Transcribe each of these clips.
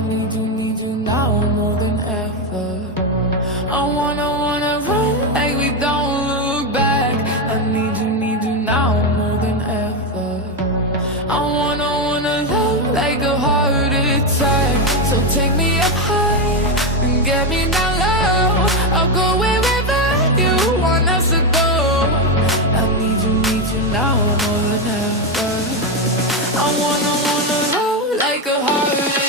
need you now more than ever. I wanna run like we don't look back. I need you now more than ever. I wanna love like a heart attack. So take me up high and get me down low. I'll go wherever you want us to go. I need you now more than ever. I wanna love like a heart attack.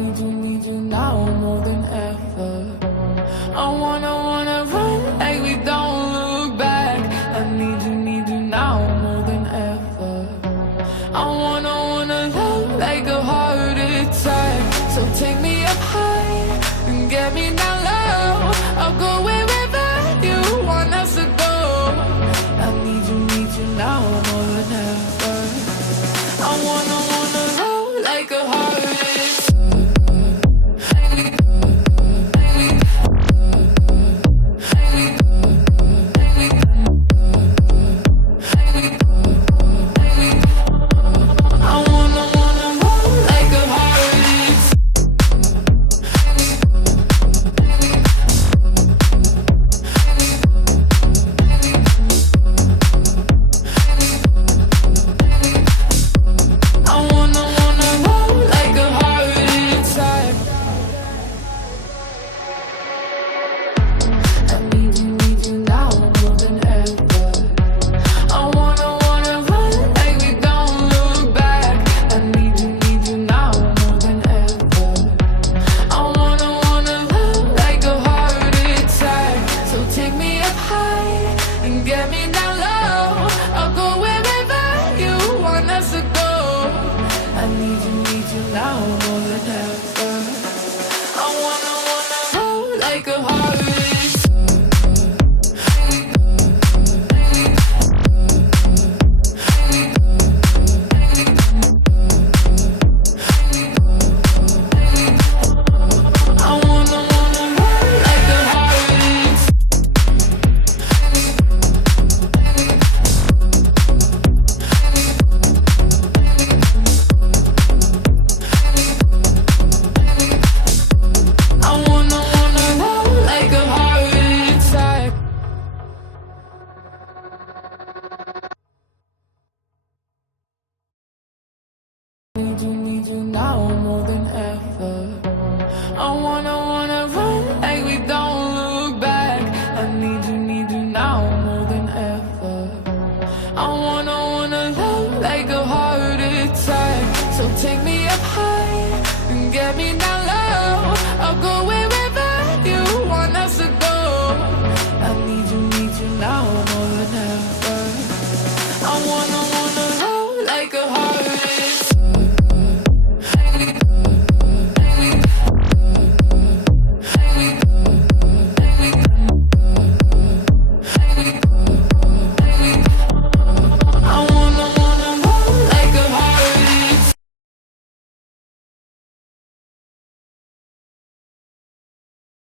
need you now more than ever. I wanna run like we don't look back. I need you now more than ever. I wanna love like a heart attack. So take me up high and get me down low. I'll go wherever you want us to go. I need you now more than ever. I wanna love like a heart attack. Need you now more than ever. I wanna run like we don't look back. I need you now more than ever. I wanna love like a heart attack. So take me